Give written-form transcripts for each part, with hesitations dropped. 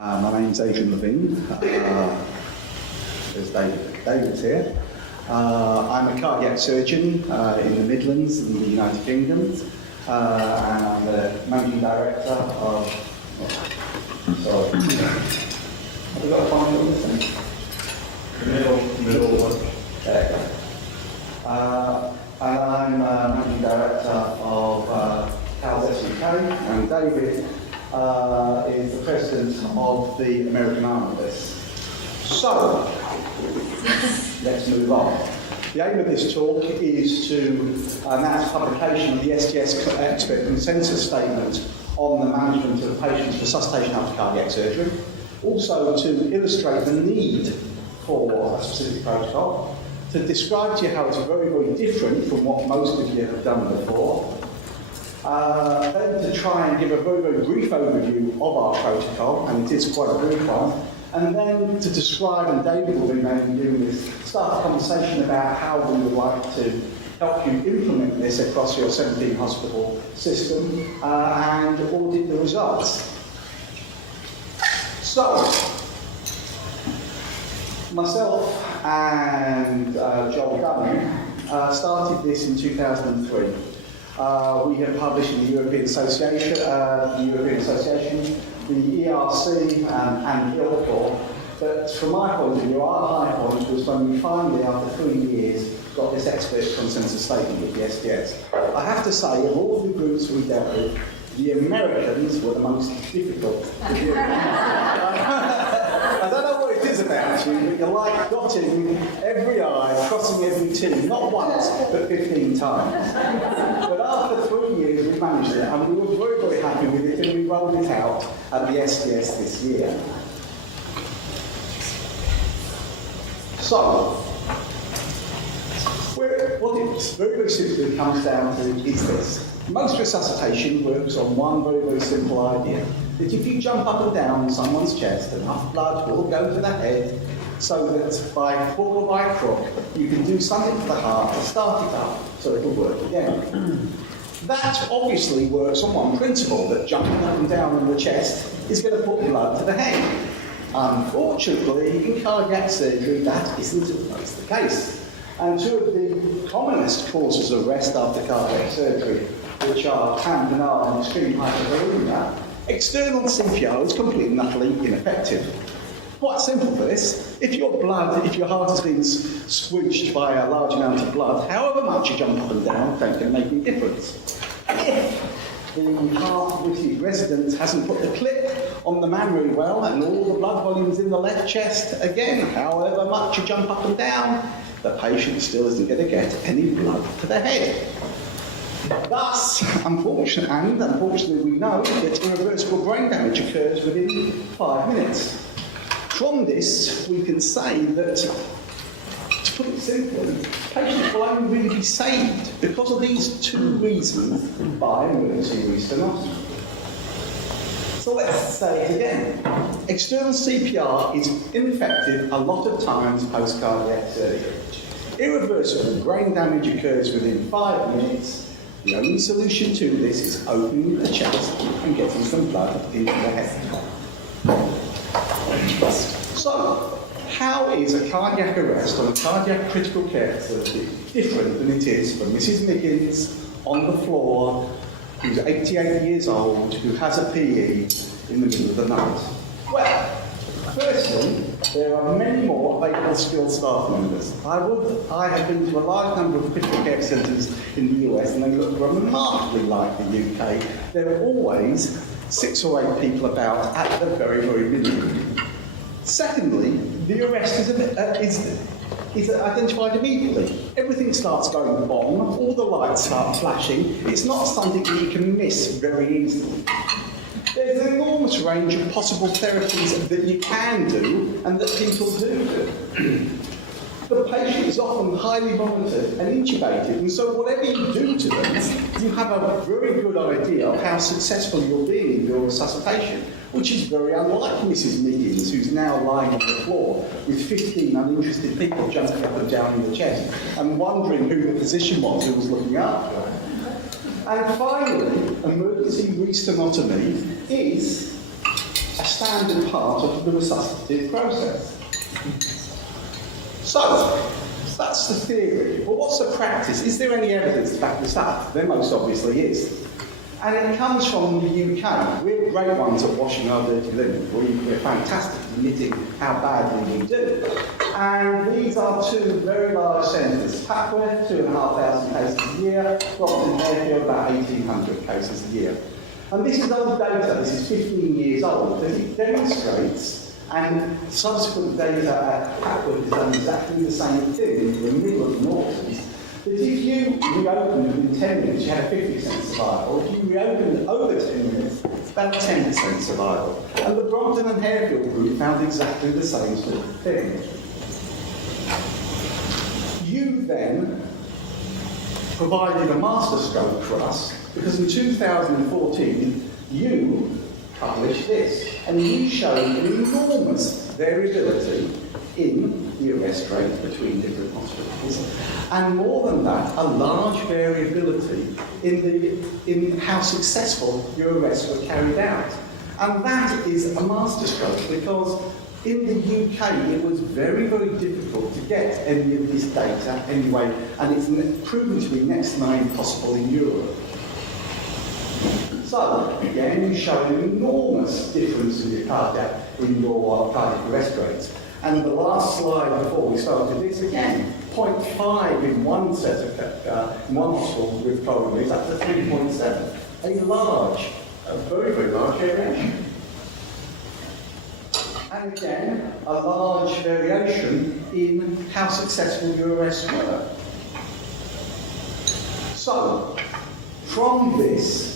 My name's Adrian Levine. There's David's here. I'm a cardiac surgeon in the Midlands in the United Kingdom, and I'm the managing director of. Sorry. Have we got to find all this thing? Middle one. There you go. And I'm managing director of CALS UK, and David is the president of the American Arm List. So, let's move on. The aim of this talk is to announce publication of the STS expert consensus statement on the management of patients' resuscitation after cardiac surgery. Also to illustrate the need for a specific protocol, to describe to you how it's very, very different from what most of you have done before. Then to try and give a very, very brief overview of our protocol, and it is quite a brief one, and then to describe, and David will be mainly doing this, start a conversation about how we would like to help you implement this across your 17 hospital system and audit the results. So, myself and Joel Gunning started this in 2003. We have published in the European Association, the ERC and the ILCOR. But from my point of view, our high point was when we finally, after 3 years, got this expert consensus statement with the STS. I have to say, of all the groups we dealt with, the Americans were the most difficult. I don't know what it is about you, but you're like dotting every I, crossing every T, not once, but 15 times. But after 3 years, we managed it, and we were very, very happy with it, and we rolled it out at the STS this year. So, what it very, very simply comes down to is this. Most resuscitation works on one very, very simple idea, that if you jump up and down on someone's chest, enough blood will go to the head, so that by hook or by crook, you can do something to the heart to start it up, so it'll work again. That obviously works on one principle, that jumping up and down on the chest is going to put blood to the head. Unfortunately, in cardiac surgery, that isn't always the case. And two of the commonest causes of arrest after cardiac surgery, which are tamponade and extreme hypervolemia, external CPR is completely and utterly ineffective. Quite simple for this. If your heart has been squidged by a large amount of blood, however much you jump up and down, don't going to make any difference. If the heart-witty resident hasn't put the clip on the man very well, and all the blood volume is in the left chest, again, however much you jump up and down, the patient still isn't going to get any blood to the head. Thus, unfortunately, we know that irreversible brain damage occurs within 5 minutes. From this, we can say that, to put it simply, patients will only really be saved because of these two reasons by emergency restenotomy. So let's say it again. External CPR is ineffective a lot of times post-cardiac surgery. Irreversible brain damage occurs within 5 minutes. The only solution to this is opening the chest and getting some blood into the head. So, how is a cardiac arrest on a cardiac critical care facility different than it is for Mrs. Miggins on the floor, who's 88 years old, who has a PE in the middle of the night? Well, firstly, there are many more available skilled staff members. I have been to a large number of critical care centres in the US, and they look remarkably like the UK. There are always 6 or 8 people about at the very, very minimum. Secondly, the arrest is identified immediately. Everything starts going bong, all the lights start flashing. It's not something that you can miss very easily. There's an enormous range of possible therapies that you can do and that people do. The patient is often highly monitored and intubated, and so whatever you do to them, you have a very good idea of how successful you'll be in your resuscitation, which is very unlike Mrs. Miggins, who's now lying on the floor with 15 uninterested people jumping up and down in the chest and wondering who the physician was who was looking after her. And finally, emergency restenotomy is a standard part of the resuscitative process. So, that's the theory. Well, what's the practice? Is there any evidence to back this up? There most obviously is. And it comes from the UK. We're great ones at washing our dirty linen. We're fantastic at admitting how badly we do. And these are two very large centres. Papworth, 2,500 cases a year. Brompton Harefield, about 1,800 cases a year. And this is old data. This is 15 years old. But it demonstrates, and subsequent data at Papworth has done exactly the same thing in the middle of the noughties, that if you reopened within 10 minutes, you had a 50% survival. If you reopened over 10 minutes, it's about 10% survival. And the Brompton and Harefield group found exactly the same sort of thing. You then provided a masterstroke for us, because in 2014, you published this, and you showed an enormous variability in the arrest rate between different hospitals, and more than that, a large variability in how successful your arrests were carried out. And that is a masterstroke, because in the UK it was very, very difficult to get any of this data anyway, and it's proven to be next to impossible in Europe. So, again, you show an enormous difference in your cardiac arrest rates. And the last slide before we started this, again, 0.5 in one set of one hospital with coronaries, up to 3.7. A very, very large variation. And again, a large variation in how successful your arrests were. So, from this,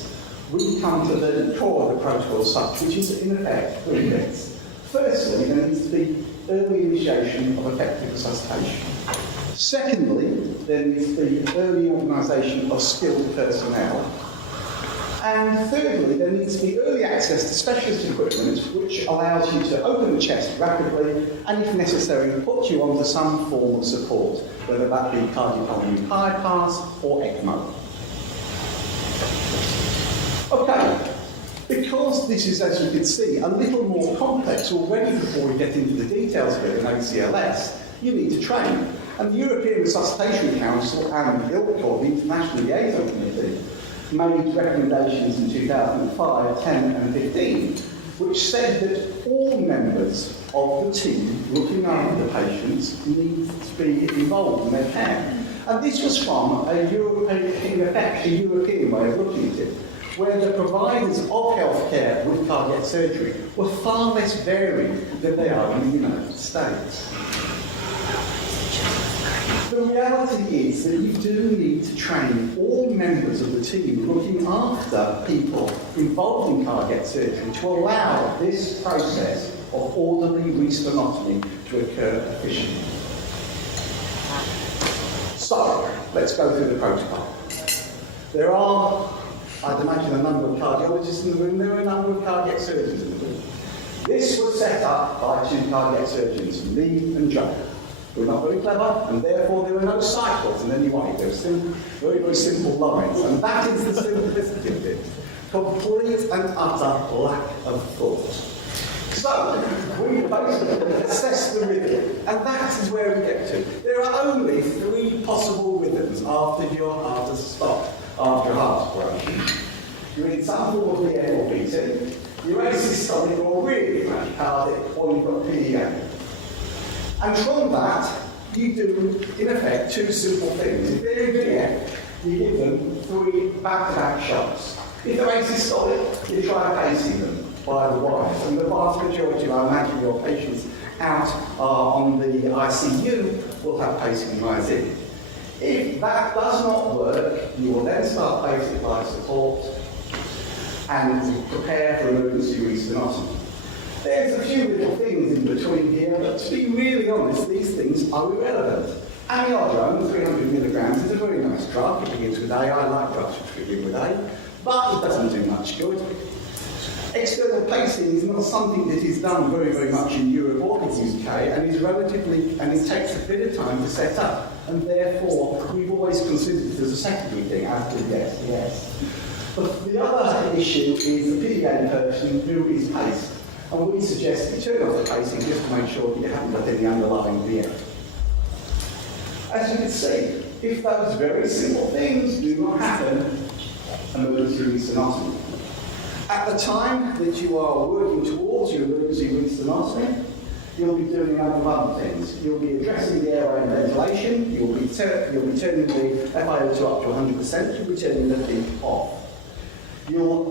we come to the core of the protocol as such, which is in effect three bits. Firstly, there needs to be early initiation of effective resuscitation. Secondly, there needs to be early organisation of skilled personnel. And thirdly, there needs to be early access to specialist equipment which allows you to open the chest rapidly and, if necessary, put you onto some form of support, whether that be cardiopulmonary bypass or ECMO. Okay, because this is, as you can see, a little more complex already before we get into the details of it in ACLS, you need to train. And the European Resuscitation Council and the ILCOR, the International Liaison Committee, made recommendations in 2005, 10 and 15, which said that all members of the team looking after the patients need to be involved in their care. And this was from a European way of looking at it, where the providers of healthcare with cardiac surgery were far less varied than they are in the United States. The reality is that you do need to train all members of the team looking after people involved in cardiac surgery to allow this process of orderly restenotomy to occur efficiently. So, let's go through the protocol. There are, I'd imagine, a number of cardiologists in the room. There are a number of cardiac surgeons in the room. This was set up by two cardiac surgeons, Lee and Joe. We're not very clever, and therefore there are no cycles in any way. There are very, very simple lines, and that is the simplicity of it. Complete and utter lack of thought. So, we basically assess the rhythm, and that is where we get to. There are only three possible rhythms after your heart has stopped, after a heart operation. You're in some form of VM or PT, you're asystolic or really tachycardic, or you've got PEA. And from that, you do, in effect, two simple things. If they're in VM, you give them three back-to-back shots. If they're asystolic, you try pacing them by the wires. And the vast majority, I imagine, your patients out on the ICU will have pacing wires in. If that does not work, you will then start basic life support and prepare for emergency restenotomy. There's a few little things in between here, but to be really honest, these things are irrelevant. Amiodarone, 300 milligrams, is a very nice drug. It begins with A. I like drugs which begin with A, but it doesn't do much good. External pacing is not something that is done very, very much in Europe or the UK, and it takes a bit of time to set up, and therefore we've always considered it as a secondary thing after the SDS. But the other issue is the PDA person who is paced. And we suggest you turn off the pacing just to make sure that you haven't got any underlying VF. As you can see, if those very simple things do not happen, emergency restenotomy. At the time that you are working towards your emergency restenotomy, you'll be doing a number of other things. You'll be addressing the airway and ventilation, you'll be turning the FiO2 up to 100%, you'll be turning the peak off. You'll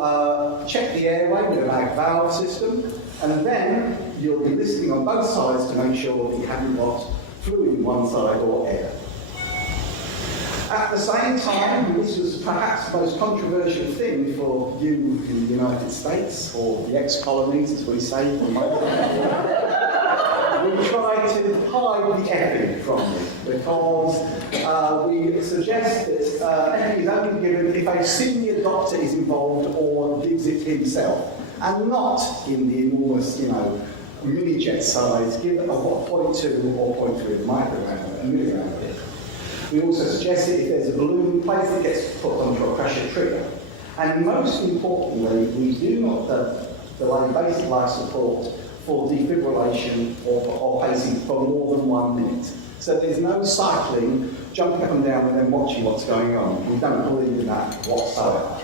check the airway with a mag valve system, and then you'll be listening on both sides to make sure that you haven't got fluid in one side or air. At the same time, this was perhaps the most controversial thing for you in the United States, or the ex-colonies, as we say, for most of it. We try to hide the epi from it, because we suggest that epi is only given if a senior doctor is involved or gives it himself, and not in the enormous, mini jet size, give it a 0.2 or 0.3 milligram. We also suggest that if there's a balloon in place, it gets put onto a pressure trigger. And most importantly, we do not delay basic life support for defibrillation or pacing for more than 1 minute. So there's no cycling, jumping up and down and then watching what's going on. We don't believe in that whatsoever.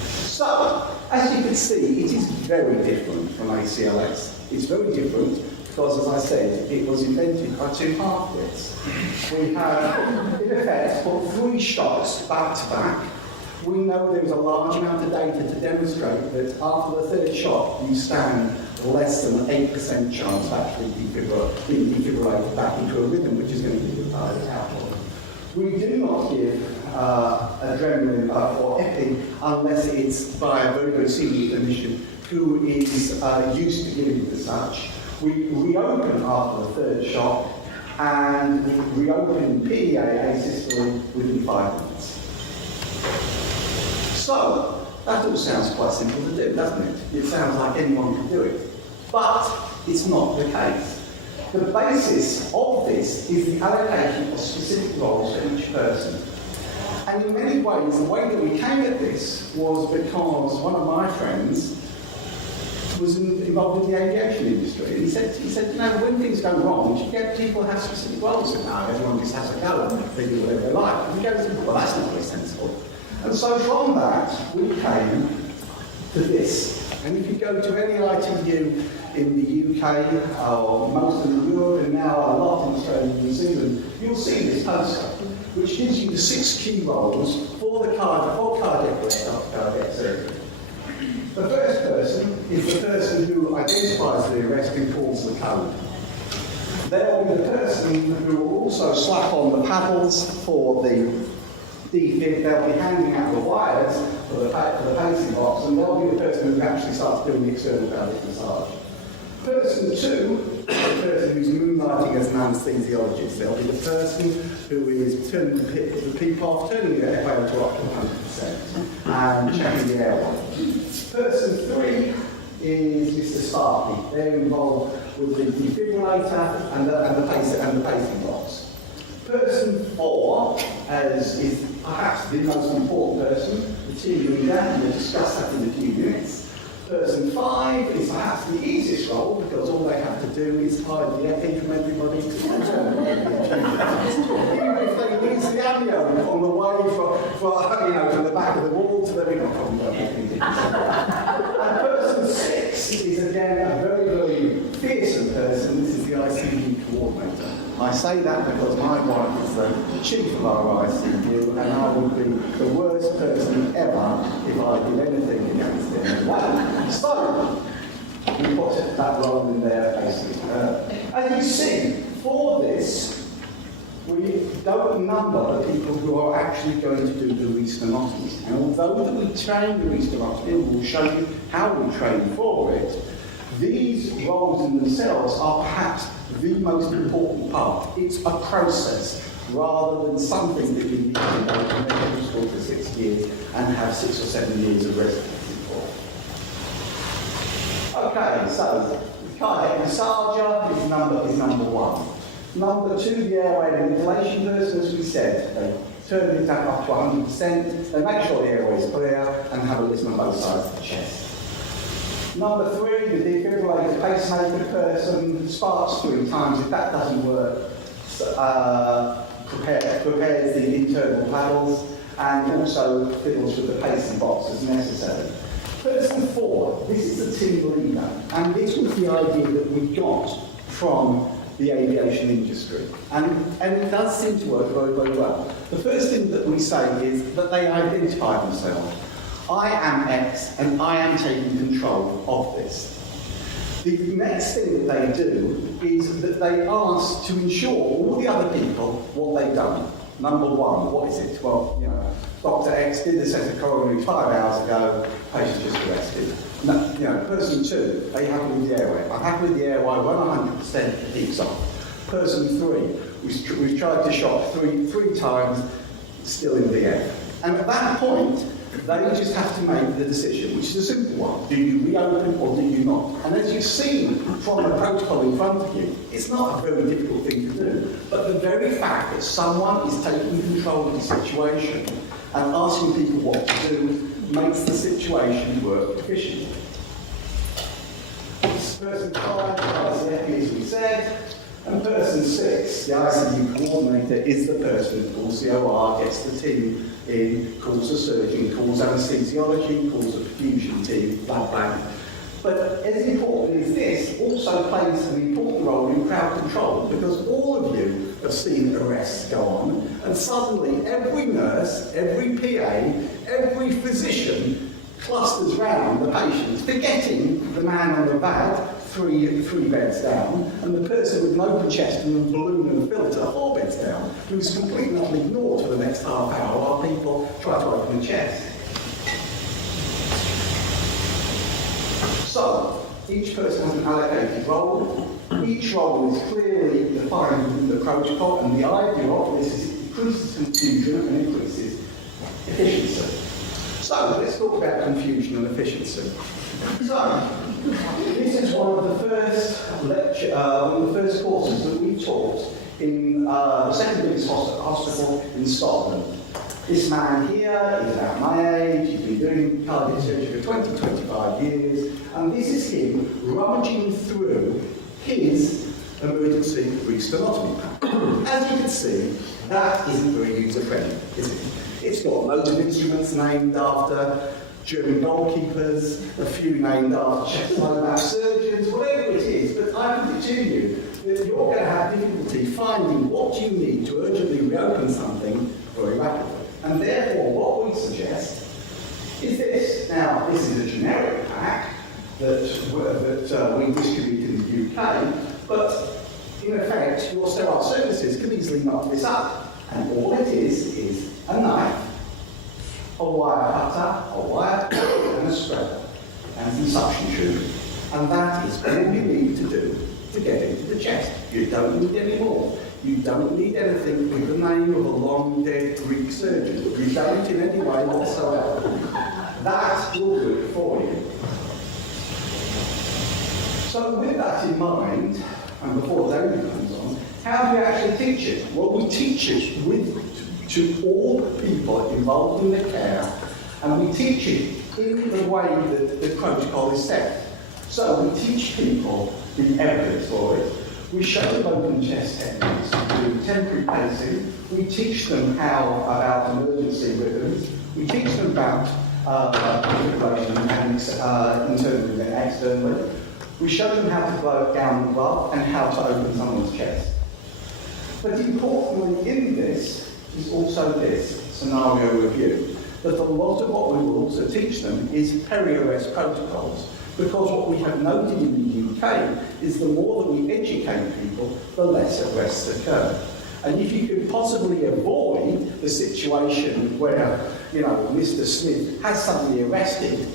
So, as you can see, it is very different from ACLS. It's very different because, as I said, it was invented by two half-wits. We have, in effect, put 3 shocks back to back. We know there is a large amount of data to demonstrate that after the 3rd shock, you stand less than an 8% chance of actually being defibrillated back into a rhythm, which is going to give you a pilot output. We do not give adrenaline or epi unless it's by a very, very senior clinician who is used to giving it as such. We reopen after the 3rd shock, and we reopen PDA asystole within 5 minutes. So, that all sounds quite simple to do, doesn't it? It sounds like anyone can do it. But it's not the case. The basis of this is the allocation of specific roles for each person. And in many ways, the way that we came at this was because one of my friends was involved in the aviation industry. And he said, when things go wrong, you get people who have specific roles in now. Everyone just has a go and they do whatever they like. And we go, well, that's not very sensible. And so from that, we came to this. And if you go to any ITU in the UK, or most of Europe, and now a lot in Australia and New Zealand, you'll see this poster, which gives you the 6 key roles for cardiac arrest after cardiac surgery. The first person is the person who identifies the arrest and calls the code. They'll be the person who will also slap on the paddles for the defib. They'll be handing out the wires for the pacing box, and they'll be the person who actually starts doing the external cardiac massage. Person 2 is the person who's moonlighting as an anaesthesiologist. They'll be the person who is turning the peak off, turning the FiO2 up to 100%, and checking the airway. Person 3 is Mr. Sparky. They're involved with the defibrillator and the pacing box. Person 4 is perhaps the most important person, the team leader, and we'll discuss that in a few minutes. Person 5 is perhaps the easiest role because all they have to do is hide the epi from everybody. Even if they lose the amnio on the way from the back of the wall to the big problem. And person 6 is again a very, very fearsome person. This is the ICU Coordinator. I say that because my wife is the chief of our ICU, and I would be the worst person ever if I did anything against him. So, we put that role in there basically. As you see, for this, we don't number the people who are actually going to do the restenotomy. And although that we train the restenotomy, we'll show you how we train for it, these roles in themselves are perhaps the most important part. It's a process rather than something that you need to know in medical school for 6 years and have 6 or 7 years of residency for. Okay, so the cardiac massager is number 1. Number 2, the airway and ventilation person, as we said, they turn the tank up to 100%, they make sure the airway is clear and have a listen on both sides of the chest. Number 3, the defibrillator pacemaker person sparks 3 times. If that doesn't work, prepares the internal paddles and also fiddles with the pacing box as necessary. Person 4, this is the team leader, and this was the idea that we got from the aviation industry. And it does seem to work very, very well. The first thing that we say is that they identify themselves. I am X and I am taking control of this. The next thing that they do is that they ask to ensure all the other people what they've done. Number 1, what is it? Well, Dr. X did this at a coronary 5 hours ago, patient just arrested. Person 2, are you happy with the airway? I'm happy with the airway, 100%, it keeps off. Person 3, we've tried to shock three times, still in the air. And at that point, they just have to make the decision, which is a simple one. Do you reopen or do you not? And as you've seen from the protocol in front of you, it's not a very difficult thing to do. But the very fact that someone is taking control of the situation and asking people what to do makes the situation work efficiently. Person 5 does the EPI, as we said, and person 6, the ICU Coordinator, is the person who calls the OR, gets the team in, calls the surgeon, calls anesthesiology, calls the perfusion team, blood bank. But as important as this, also plays an important role in crowd control, because all of you have seen arrests go on, and suddenly every nurse, every PA, every physician clusters round the patient, forgetting the man on the bed, three beds down, and the person with an open chest and a balloon and a filter 4 beds down, who's completely ignored for the next half hour while people try to open the chest. So, each person has an allocated role. Each role is clearly defined within the protocol, and the idea of this is it decreases confusion and increases efficiency. So, let's talk about confusion and efficiency. So, this is one of the first courses that we taught in the second biggest hospital in Scotland. This man here is about my age, he's been doing cardiac surgery for 20-25 years, and this is him rummaging through his emergency restenotomy pack. As you can see, that isn't very user-friendly, is it? It's got loads of instruments named after German goalkeepers, a few named after Czechoslovak surgeons, whatever it is, but I put it to you that you're going to have difficulty finding what you need to urgently reopen something very rapidly. And therefore, what we suggest is this. Now, this is a generic pack that we distribute in the UK, but in effect, your sterile services can easily knock this up. And all it is a knife, a wire cutter, a wire cut, and a spreader, and some suction tube. And that is all you need to do to get into the chest. You don't need any more. You don't need anything with the name of a long dead Greek surgeon. You don't in any way whatsoever. That will do it for you. So with that in mind, and before David comes on, how do you actually teach it? Well, we teach it to all people involved in the care, and we teach it in the way that the protocol is set. So we teach people the evidence for it. We show them open chest techniques, we do temporary pacing, we teach them about emergency rhythms, we teach them about defibrillation and internally and externally. We show them how to blow down the glove and how to open someone's chest. But importantly in this is also this scenario review, that a lot of what we will also teach them is peri-arrest protocols, because what we have noted in the UK is the more that we educate people, the less arrests occur. And if you could possibly avoid the situation where, Mr. Smith has somebody arrested,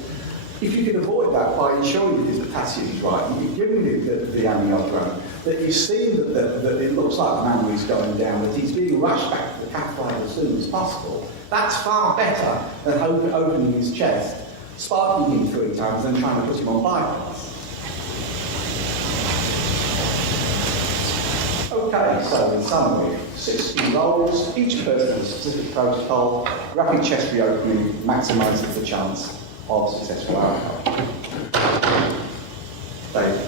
if you can avoid that by ensuring that his potassium is right, and you've given him the amiodarone, that you've seen that it looks like the memory is going down, that he's being rushed back to the cath lab as soon as possible, that's far better than opening his chest, sparking him 3 times, and trying to put him on bypass. Okay, so in summary, 60 roles, each person has a specific protocol, rapid chest reopening maximises the chance of successful outcome. Dave.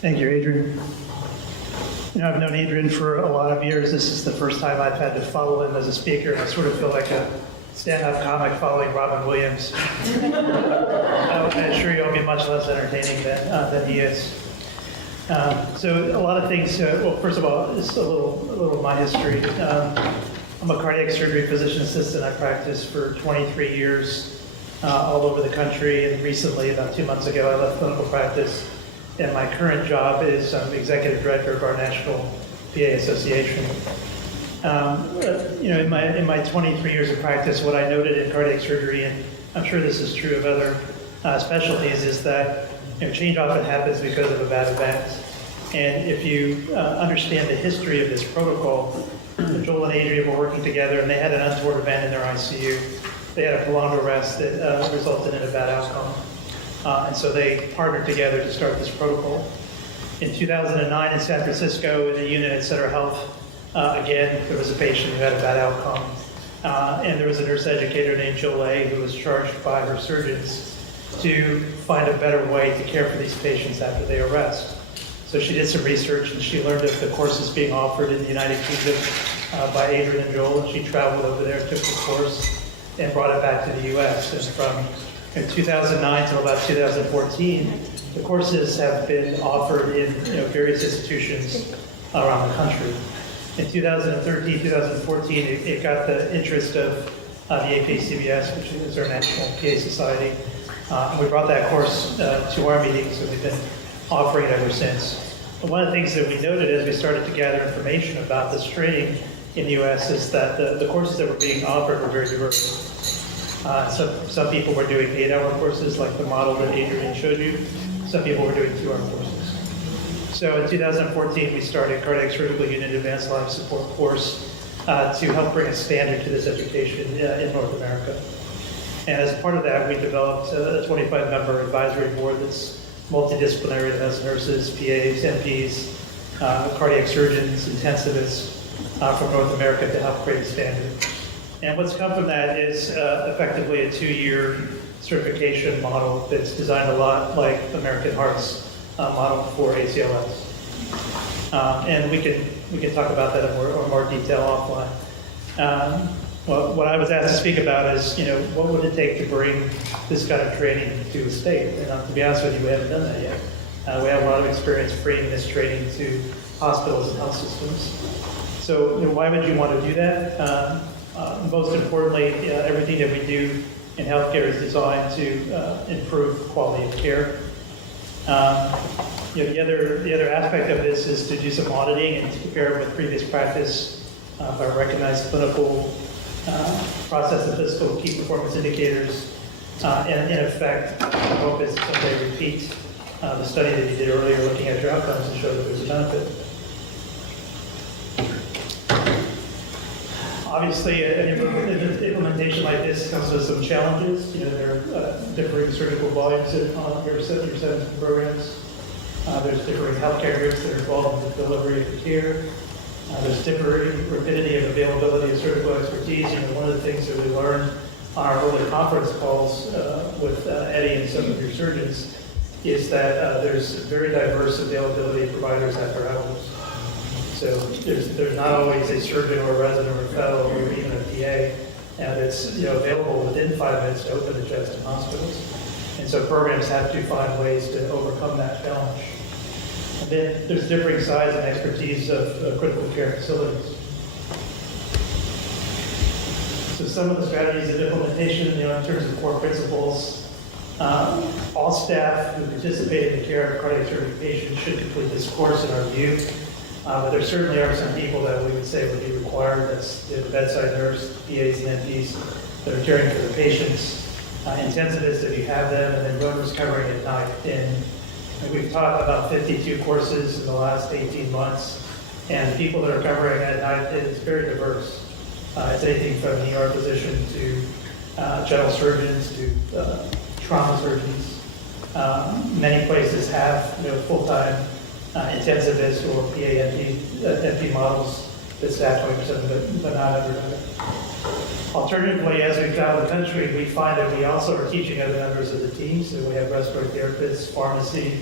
Thank you, Adrian. I've known Adrian for a lot of years. This is the first time I've had to follow him as a speaker. I sort of feel like a stand-up comic following Robin Williams. I assure you I'll be much less entertaining than he is. So a lot of things, well, first of all, just a little of my history. I'm a cardiac surgery physician assistant. I practiced for 23 years all over the country, and recently, about 2 months ago, I left clinical practice. And my current job is executive director of our National PA Association. In my 23 years of practice, what I noted in cardiac surgery, and I'm sure this is true of other specialties, is that change often happens because of a bad event. And if you understand the history of this protocol, Joel and Adrian were working together, and they had an untoward event in their ICU. They had a prolonged arrest that resulted in a bad outcome. And so they partnered together to start this protocol. In 2009 in San Francisco, in a unit at Center Health, again, there was a patient who had a bad outcome. And there was a nurse educator named Joelle who was charged by her surgeons to find a better way to care for these patients after they arrest. So she did some research, and she learned of the courses being offered in the United Kingdom by Adrian and Joel, and she traveled over there, took the course, and brought it back to the US. And from 2009 till about 2014, the courses have been offered in various institutions around the country. In 2013, 2014, it got the interest of the APCBS, which is our National PA Society. And we brought that course to our meetings, and we've been offering it ever since. And one of the things that we noted as we started to gather information about this training in the US is that the courses that were being offered were very diverse. Some people were doing 8-hour courses like the model that Adrian showed you. Some people were doing 2-hour courses. So in 2014, we started Cardiac Surgical Unit Advanced Life Support course to help bring a standard to this education in North America. And as part of that, we developed a 25-member advisory board that's multidisciplinary. That has nurses, PAs, NPs, cardiac surgeons, intensivists from North America to help create a standard. And what's come from that is effectively a 2-year certification model that's designed a lot like American Heart's model for ACLS. And we can talk about that in more detail offline. Well, what I was asked to speak about is, what would it take to bring this kind of training to a state? And to be honest with you, we haven't done that yet. We have a lot of experience bringing this training to hospitals and health systems. So, why would you want to do that? Most importantly, everything that we do in healthcare is designed to improve quality of care. The other aspect of this is to do some auditing and to compare with previous practice by recognized clinical process and physical key performance indicators, and in effect, the hope is to someday repeat the study that you did earlier looking at your outcomes and show that there's a benefit. Obviously, an implementation like this comes with some challenges. There are differing surgical volumes on your settings programs. There's differing healthcare groups that are involved in the delivery of the care. There's differing rapidity and availability of surgical expertise. One of the things that we learned on our early conference calls with Eddie and some of your surgeons is that there's very diverse availability of providers after hours. So there's not always a surgeon or a resident or a fellow or even a PA that's available within 5 minutes to open the chest in hospitals. And so programs have to find ways to overcome that challenge. And then there's differing size and expertise of critical care facilities. So some of the strategies of implementation, in terms of core principles, all staff who participate in the care of cardiac surgery patients should complete this course in our view. But there certainly are some people that we would say would be required. That's the bedside nurse, PAs and NPs that are caring for the patients, intensivists if you have them, and then rotors covering at night. And we've taught about 52 courses in the last 18 months, and the people that are covering at night is very diverse. It's anything from an ER physician to general surgeons to trauma surgeons. Many places have full-time intensivist or PA NP models that staff 20%, but not everybody. Alternatively, as we travel the country, we find that we also are teaching other members of the team. So we have respiratory therapists, pharmacy,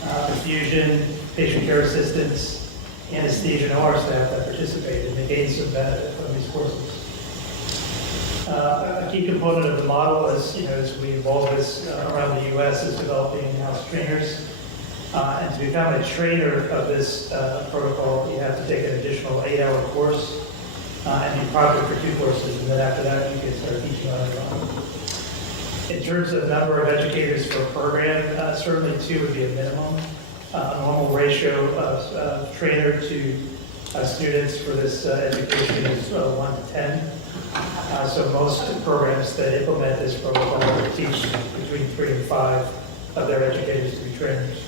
perfusion, patient care assistants, anesthesia, and OR staff that participate, and they gain some benefit from these courses. A key component of the model is, as we evolve this around the U.S., is developing in-house trainers. And to become a trainer of this protocol, you have to take an additional 8-hour course and be proctored for 2 courses, and then after that, you can start teaching on your own. In terms of number of educators for a program, certainly 2 would be a minimum. A normal ratio of trainer to students for this education is 1 to 10. So most programs that implement this protocol will teach between 3 and 5 of their educators to be trainers.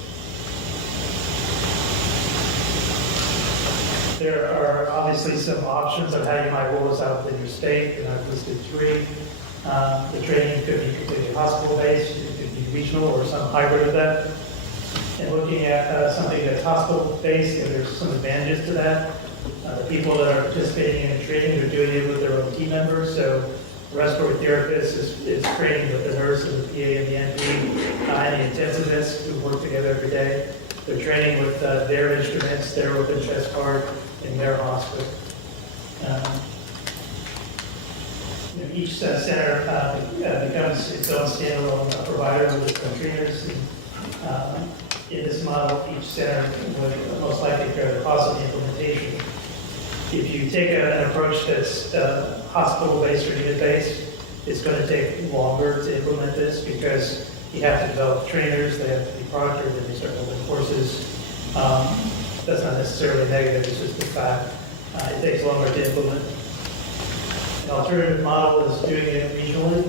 There are obviously some options of how you might roll this out within your state, and I've listed 3. The training could be completely hospital-based, it could be regional or some hybrid of that. And looking at something that's hospital-based, there's some advantages to that. The people that are participating in the training are doing it with their own team members, so the respiratory therapist is training with the nurse and the PA and the NP, and the intensivists who work together every day. They're training with their instruments, their open chest card, in their hospital. Each center becomes its own standalone provider with its own trainers. In this model, each center would most likely bear the cost of the implementation. If you take an approach that's hospital-based or unit-based, it's going to take longer to implement this because you have to develop trainers, they have to be proctored, and they start holding courses. That's not necessarily negative, it's just a fact. It takes longer to implement. An alternative model is doing it regionally.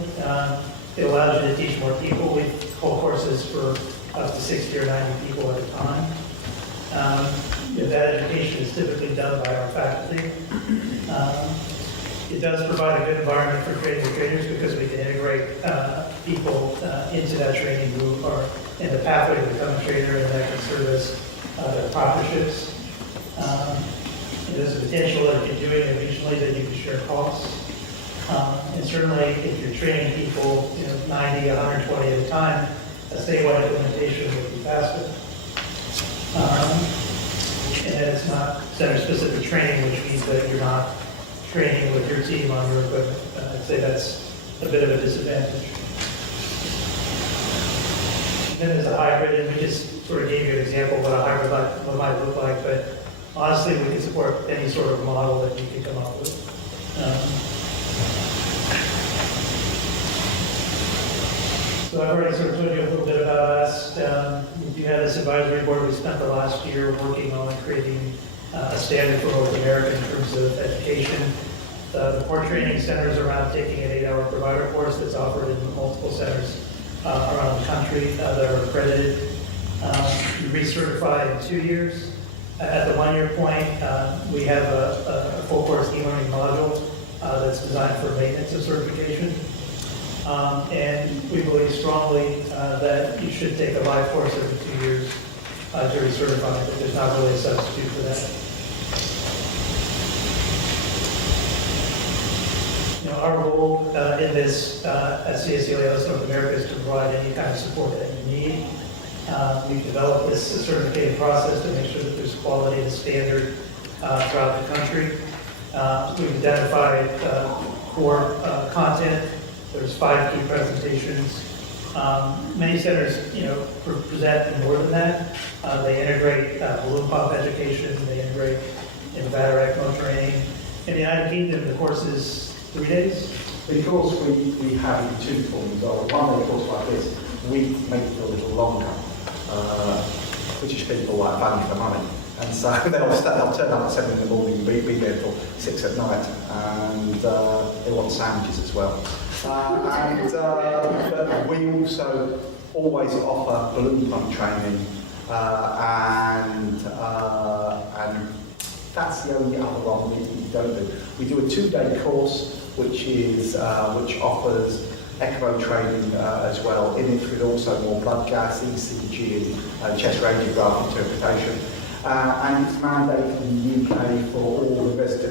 It allows you to teach more people. We hold courses for up to 60 or 90 people at a time. That education is typically done by our faculty. It does provide a good environment for training the trainers because we can integrate people into that training who are in the pathway to become a trainer, and that can serve as their proctorships. There's a potential that if you're doing it regionally that you can share costs. And certainly if you're training people 90, 120 at a time, a statewide implementation would be faster. And then it's not center-specific training, which means that you're not training with your team on your equipment. I'd say that's a bit of a disadvantage. Then there's a hybrid, and we just sort of gave you an example of what a hybrid might look like, but honestly, we can support any sort of model that you can come up with. So I've already sort of told you a little bit about us. We do have this advisory board. We spent the last year working on creating a standard for North America in terms of education. The core training centers around taking an 8-hour provider course that's offered in multiple centers around the country that are accredited. You recertify in 2 years. At the 1-year point, we have a full course e-learning module that's designed for maintenance of certification. And we believe strongly that you should take a live course every 2 years to recertify, but there's not really a substitute for that. Our role in this at CSCLS North America is to provide any kind of support that you need. We've developed this certification process to make sure that there's quality and standard throughout the country. We've identified core content. There's 5 key presentations. Many centers, present more than that. They integrate balloon pump education. They integrate ventilator ECMO training. In the United Kingdom, the course is 3 days. Because we have 2 forms. One day course like this, we make it a little longer. British people like value for money, and so they'll turn up at 7 in the morning, be there till 6 at night, and they want sandwiches as well. But we also always offer balloon pump training, and that's the only other one we don't do. We do a 2-day course, which offers ECMO training as well. In it with also more blood gas, ECG, and chest radiograph interpretation. And it's mandated in the UK for all the resident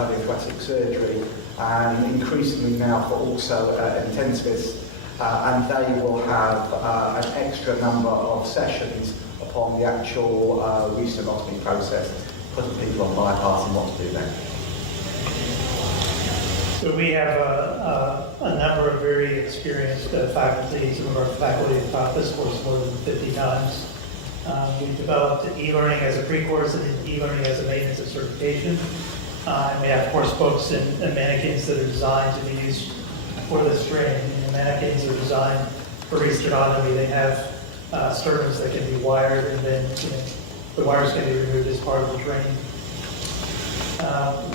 cardiothoracic surgery, and increasingly now for also intensivists, and they will have an extra number of sessions upon the actual restenotomy process, putting people on bypass and what to do next. So we have a number of very experienced faculty. Some of our faculty have taught this course more than 50 times. We've developed e-learning as a pre-course and e-learning as a maintenance of certification. And we have, of course, books and mannequins that are designed to be used for this training. And the mannequins are designed for restenotomy. They have sternums that can be wired, and then the wires can be removed as part of the training.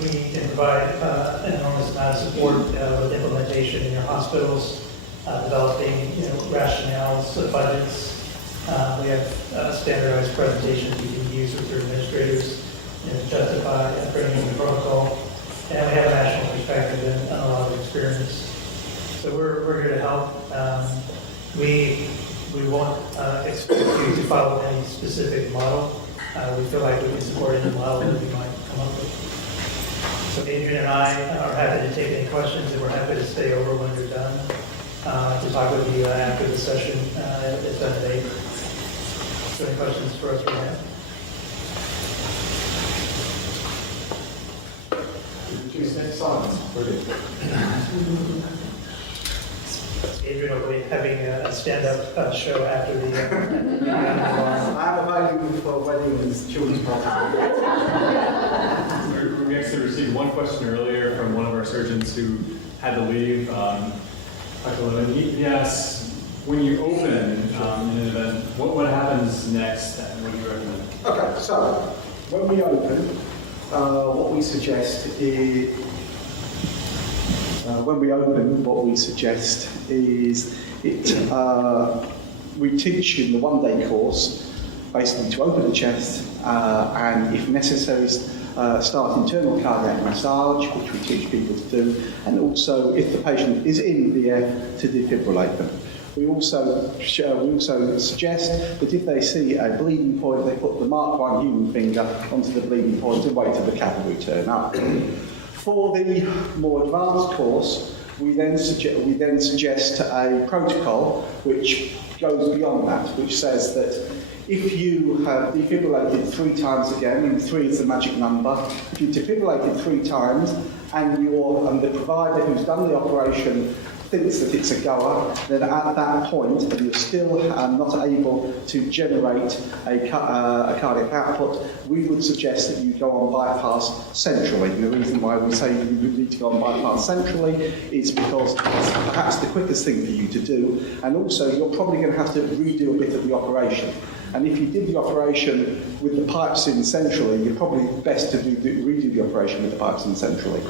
We can provide an enormous amount of support with implementation in your hospitals, developing rationales, budgets. We have standardized presentations you can use with your administrators to justify bringing the protocol. And we have a national perspective and a lot of experience. So we're here to help. We won't expect you to follow any specific model. We feel like we can support any model that you might come up with. So Adrian and I are happy to take any questions, and we're happy to stay over when you're done to talk with you after the session is done at 8. So any questions for us right now? Silence. Brilliant. Adrian will be having a stand-up show after the I'm available for weddings, children's parties. We actually received one question earlier from one of our surgeons who had to leave. Dr. Lewin, he asks, when you open in an event, what happens next and what do you recommend? Okay, so when we open, what we suggest is we teach in the one-day course basically to open the chest and, if necessary, start internal cardiac massage, which we teach people to do, and also, if the patient is in VF, to defibrillate them. We also suggest that if they see a bleeding point, they put the Mark 1 human finger onto the bleeding point and wait till the catheter turn up. For the more advanced course, we then suggest a protocol which goes beyond that, which says that if you have defibrillated 3 times again, and 3 is the magic number, if you've defibrillated 3 times and the provider who's done the operation thinks that it's a goer, then at that point, and you're still not able to generate a cardiac output, we would suggest that you go on bypass centrally. And the reason why we say you need to go on bypass centrally is because it's perhaps the quickest thing for you to do, and also you're probably going to have to redo a bit of the operation. And if you did the operation with the pipes in centrally, you're probably best to redo the operation with the pipes in centrally.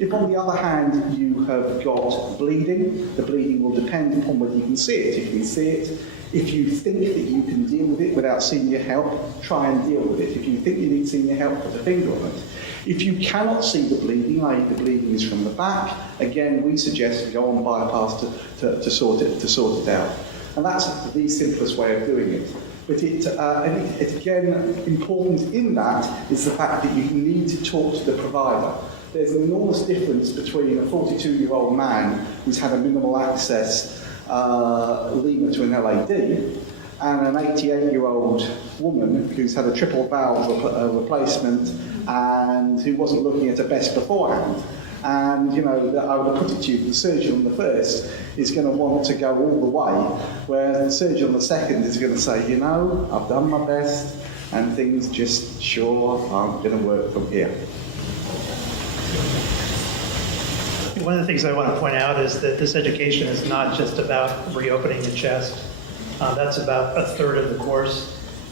If, on the other hand, you have got bleeding, the bleeding will depend upon whether you can see it. If you can see it, if you think that you can deal with it without senior help, try and deal with it. If you think you need senior help, put a finger on it. If you cannot see the bleeding, i.e. the bleeding is from the back, again, we suggest you go on bypass to sort it out. And that's the simplest way of doing it. But it's again, important in that is the fact that you need to talk to the provider. There's an enormous difference between a 42-year-old man who's had a minimal access lemur to an LAD and an 88-year-old woman who's had a triple valve replacement and who wasn't looking at her best beforehand. And, I would put it to you, the surgeon on the first is going to want to go all the way, whereas the surgeon on the second is going to say, I've done my best, and things just sure aren't going to work from here. One of the things I want to point out is that this education is not just about reopening the chest. That's about a third of the course.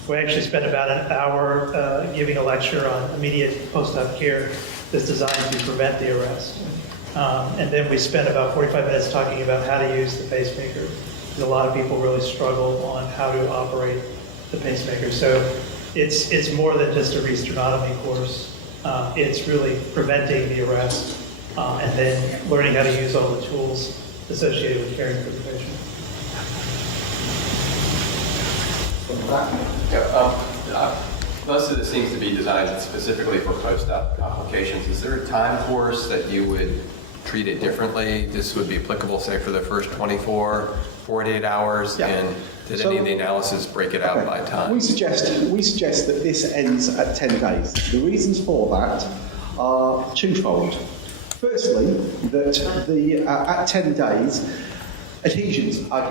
We actually spent about an hour giving a lecture on immediate post-op care that's designed to prevent the arrest. And then we spent about 45 minutes talking about how to use the pacemaker. A lot of people really struggle on how to operate the pacemaker. So it's more than just a resternotomy course. It's really preventing the arrest and then learning how to use all the tools associated with caring for the patient. Most of this seems to be designed specifically for post-op applications. Is there a time course that you would treat it differently? This would be applicable, say, for the first 24, 48 hours? Yeah. And did any of the analysis break it out by time? We suggest that this ends at 10 days. The reasons for that are twofold. Firstly, that at 10 days, adhesions are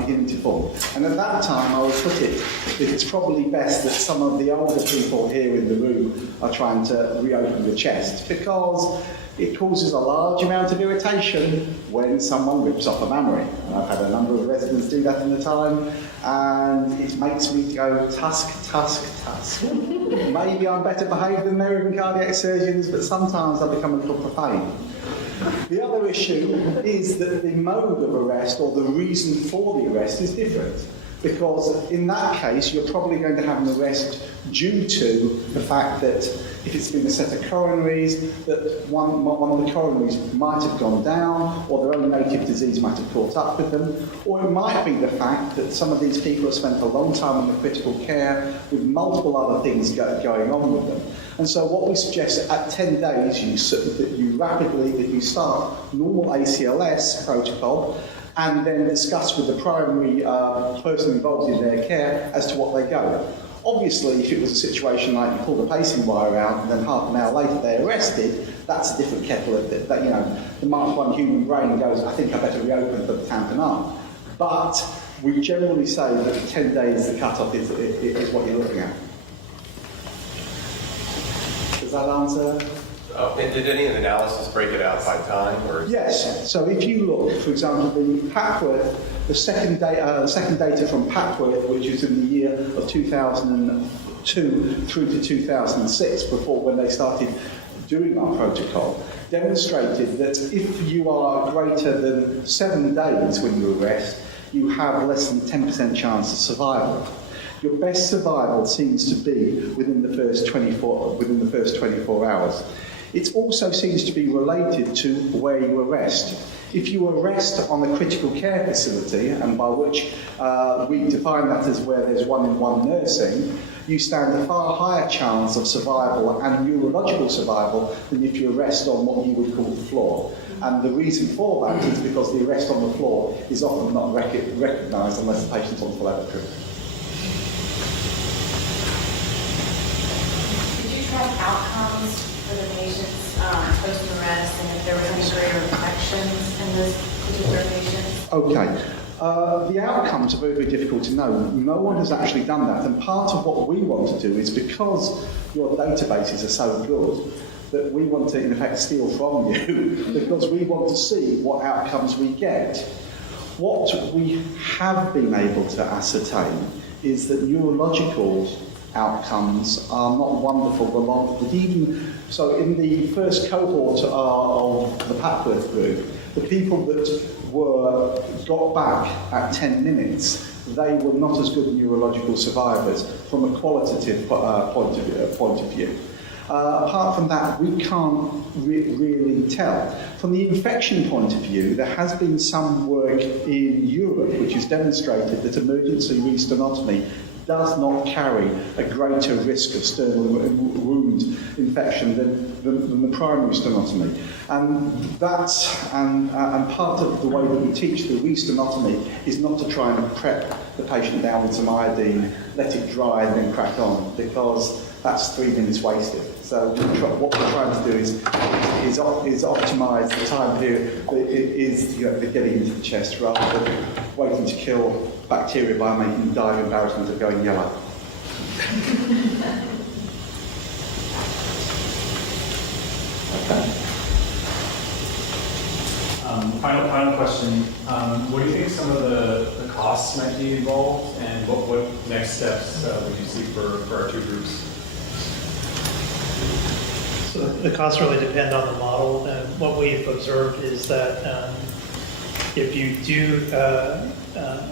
beginning to form. And at that time, I would put it that it's probably best that some of the older people here in the room are trying to reopen the chest, because it causes a large amount of irritation when someone rips off a mammary. And I've had a number of residents do that in the time, and it makes me go tusk, tusk, tusk. Maybe I'm better behaved than American cardiac surgeons, but sometimes I become a little profane. The other issue is that the mode of arrest, or the reason for the arrest, is different. Because in that case, you're probably going to have an arrest due to the fact that if it's been a set of coronaries, that one of the coronaries might have gone down, or their own native disease might have caught up with them, or it might be the fact that some of these people have spent a long time in the critical care with multiple other things going on with them. And so what we suggest at 10 days, you start normal ACLS protocol, and then discuss with the primary person involved in their care as to what they go. Obviously, if it was a situation like you pull the pacing wire out and then half an hour later they're arrested, that's a different kettle of it. The Mark 1 human brain goes, I think I better reopen for the tamponade. But we generally say that 10 days, the cut-off is what you're looking at. Does that answer? Oh, and did any of the analysis break it out by time? Or? Yes. So if you look, for example, the Papworth, the second data from Papworth, which is in the year of 2002 through to 2006, before when they started doing our protocol, demonstrated that if you are greater than 7 days when you arrest, you have less than 10% chance of survival. Your best survival seems to be within the first 24 hours. It also seems to be related to where you arrest. If you arrest on a critical care facility, and by which we define that as where there's one-in-one nursing, you stand a far higher chance of survival and neurological survival than if you arrest on what you would call the floor. And the reason for that is because the arrest on the floor is often not recognised unless the patient's on full epitrip. Did you track outcomes for the patients post-arrest, and if there were any greater infections in those particular patients? Okay. The outcomes are very, very difficult to know. No one has actually done that. And part of what we want to do is, because your databases are so good, that we want to, in effect, steal from you, because we want to see what outcomes we get. What we have been able to ascertain is that neurological outcomes are not wonderful. So in the first cohort of the Papworth group, the people that got back at 10 minutes, they were not as good neurological survivors from a qualitative point of view. Apart from that, we can't really tell. From the infection point of view, there has been some work in Europe which has demonstrated that emergency restenotomy does not carry a greater risk of sternal wound infection than the primary stenotomy. And part of the way that we teach the restenotomy is not to try and prep the patient down with some iodine, let it dry and then crack on, because that's 3 minutes wasted. So what we're trying to do is optimise the time period that is getting into the chest, rather than waiting to kill bacteria by making them die of embarrassment of going yellow. Okay. Final question. What do you think some of the costs might be involved, and what next steps would you see for our two groups? So the costs really depend on the model, and what we've observed is that if you do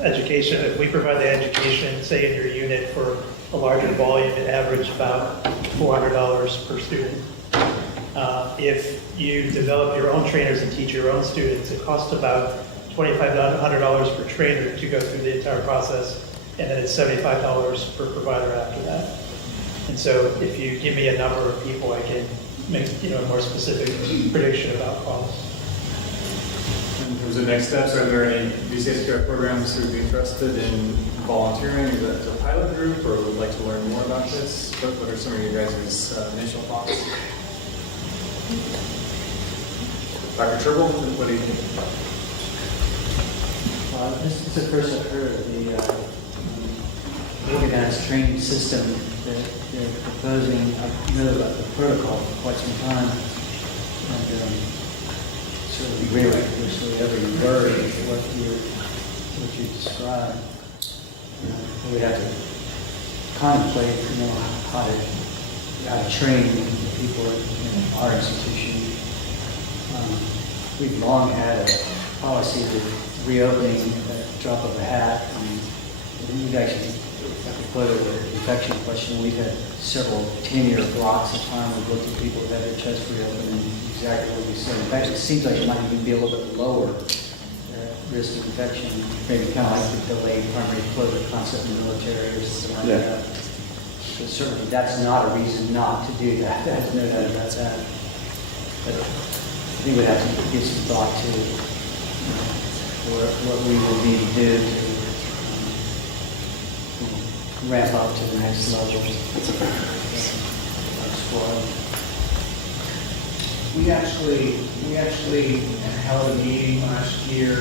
education, if we provide the education, say in your unit for a larger volume, it averages about $400 per student. If you develop your own trainers and teach your own students, it costs about $2,500 per trainer to go through the entire process, and then it's $75 per provider after that. And so if you give me a number of people, I can make, a more specific prediction about costs. In terms of next steps, are there any VCSQF programs who would be interested in volunteering as a pilot group or would like to learn more about this? What are some of your guys' initial thoughts? Dr. Tribble, what do you think? This is the first I've heard of the organized training system that they're proposing. I've known about the protocol for quite some time. And sort of agree with virtually every word of what you described. We have to contemplate, how to train people in our institution. We've long had a policy of reopening at the drop of a hat. We've actually, if I could put it an infection question, we've had several 10-year blocks of time. We've looked at people who had their chest reopened and exactly what you said. In fact, it seems like it might even be a little bit lower risk of infection, maybe kind of like the delayed primary closure concept in the military or something like that. So certainly that's not a reason not to do that. There's no doubt about that. But I think we'd have to give some thought to what we would need to do to ramp up to the next level. We actually held a meeting last year, a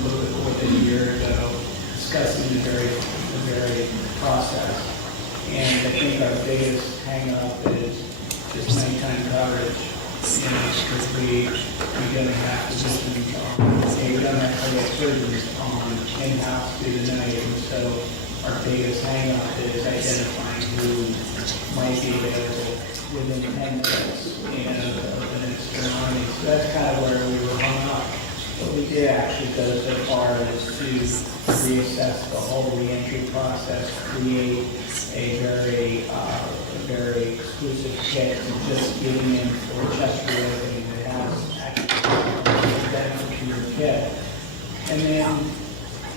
little bit more than a year ago, discussing the very process. And I think our biggest hang-up is just maintain coverage. Strictly, we're going to have physicians on, we're going to have cardiac surgeons on in-house through the night. And so our biggest hang-up is identifying who might be available within 10 minutes and of an externality. So that's kind of where we were hung up. But we did actually go so far as to reassess the whole reentry process, create a very exclusive kit, and just giving in for chest reopening that has actually benefit to your kit. And then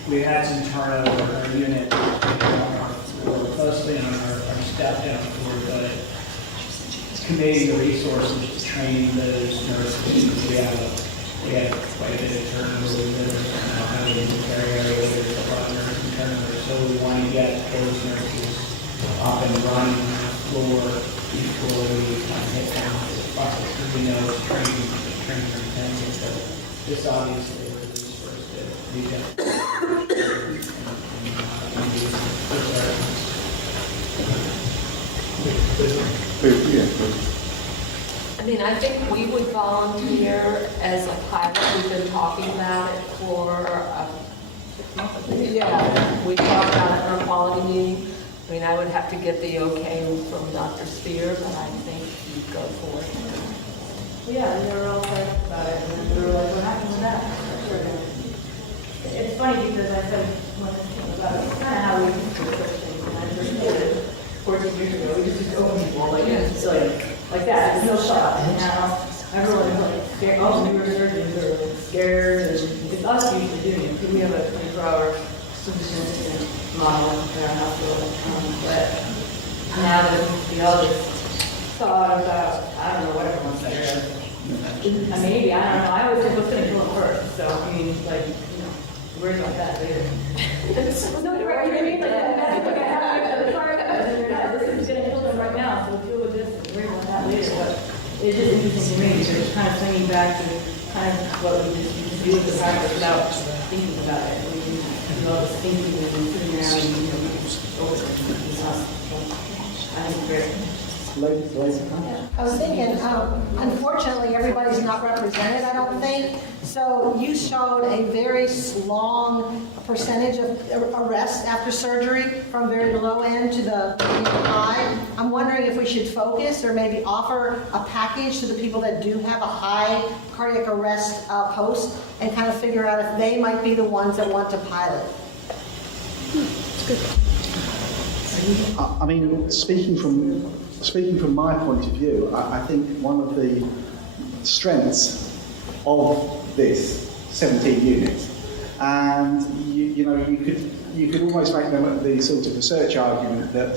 we had some turnover in our unit on our floor, mostly on our step-down floor, but committing the resources to train those nurses. We had quite a bit of turnover. We now have a military area where there's a lot of nursing turnover. So we want to get those nurses up and running on the floor before we kind of hit down this process. Because we know it's training for intensive. So this obviously was the first step. I think we would volunteer as a pilot. We've been talking about it for 6 months. Yeah, we talked about it in our quality meeting. I would have to get the okay from Dr. Spear, but I think you'd go for it. Yeah, and they were all excited about it, and then we were like, what happened with that? It's funny because I said, when I came about it, it's kind of how we used to approach things. When I first started 14 years ago, we just used to open people, like that, there's no shot. And now everyone's like scared, all the newer surgeons are like scared, and it's us usually doing it, because we have a 24-hour physician assistant model in our hospital. But now that we all just thought about, I don't know what everyone's saying. Maybe, I don't know. I always think what's going to kill them first. So, worry about that later. No, you're right. I mean, this is going to kill them right now, so deal with this and worry about that later. But it's just interesting to me. So it's kind of swinging back to kind of what we just do with the practice without thinking about it. We can do all this thinking and sitting around and, we can just over it. It's not, I think it's great. I was thinking, unfortunately, everybody's not represented, I don't think. So you showed a very long percentage of arrest after surgery from very low end to the high. I'm wondering if we should focus or maybe offer a package to the people that do have a high cardiac arrest post and kind of figure out if they might be the ones that want to pilot. It's good. Speaking from my point of view, I think one of the strengths of this 17 units, and you could almost make the sort of research argument that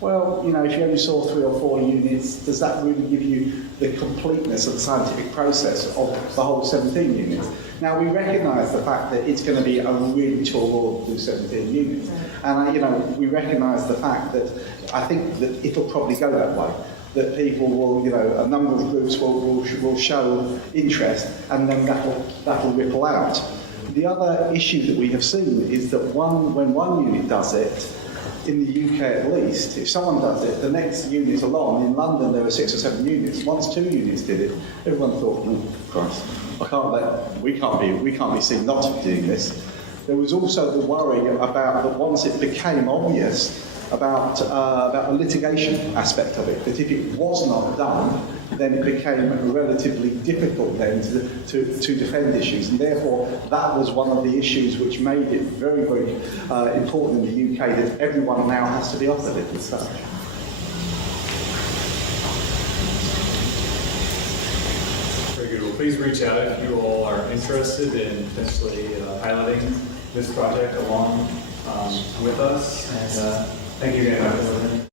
Well, you know, if you only saw 3 or 4 units, does that really give you the completeness of the scientific process of the whole 17 units? Now, we recognise the fact that it's going to be a really tall order to do 17 units. And, you know, we recognise the fact that I think that it'll probably go that way. That people will, you know, a number of groups will show interest, and then that'll ripple out. The other issue that we have seen is that when one unit does it, in the UK at least, if someone does it, the next unit along, in London there were 6 or 7 units. Once 2 units did it, everyone thought, oh, Christ, we can't be seen not to be doing this. There was also the worry about that once it became obvious about the litigation aspect of it, that if it was not done, then it became relatively difficult then to defend issues, and therefore that was one of the issues which made it very, very important in the UK that everyone now has to be offered it as such. Very good. Well, please reach out if you all are interested in potentially piloting this project along with us. And thank you again, Dr. Levin.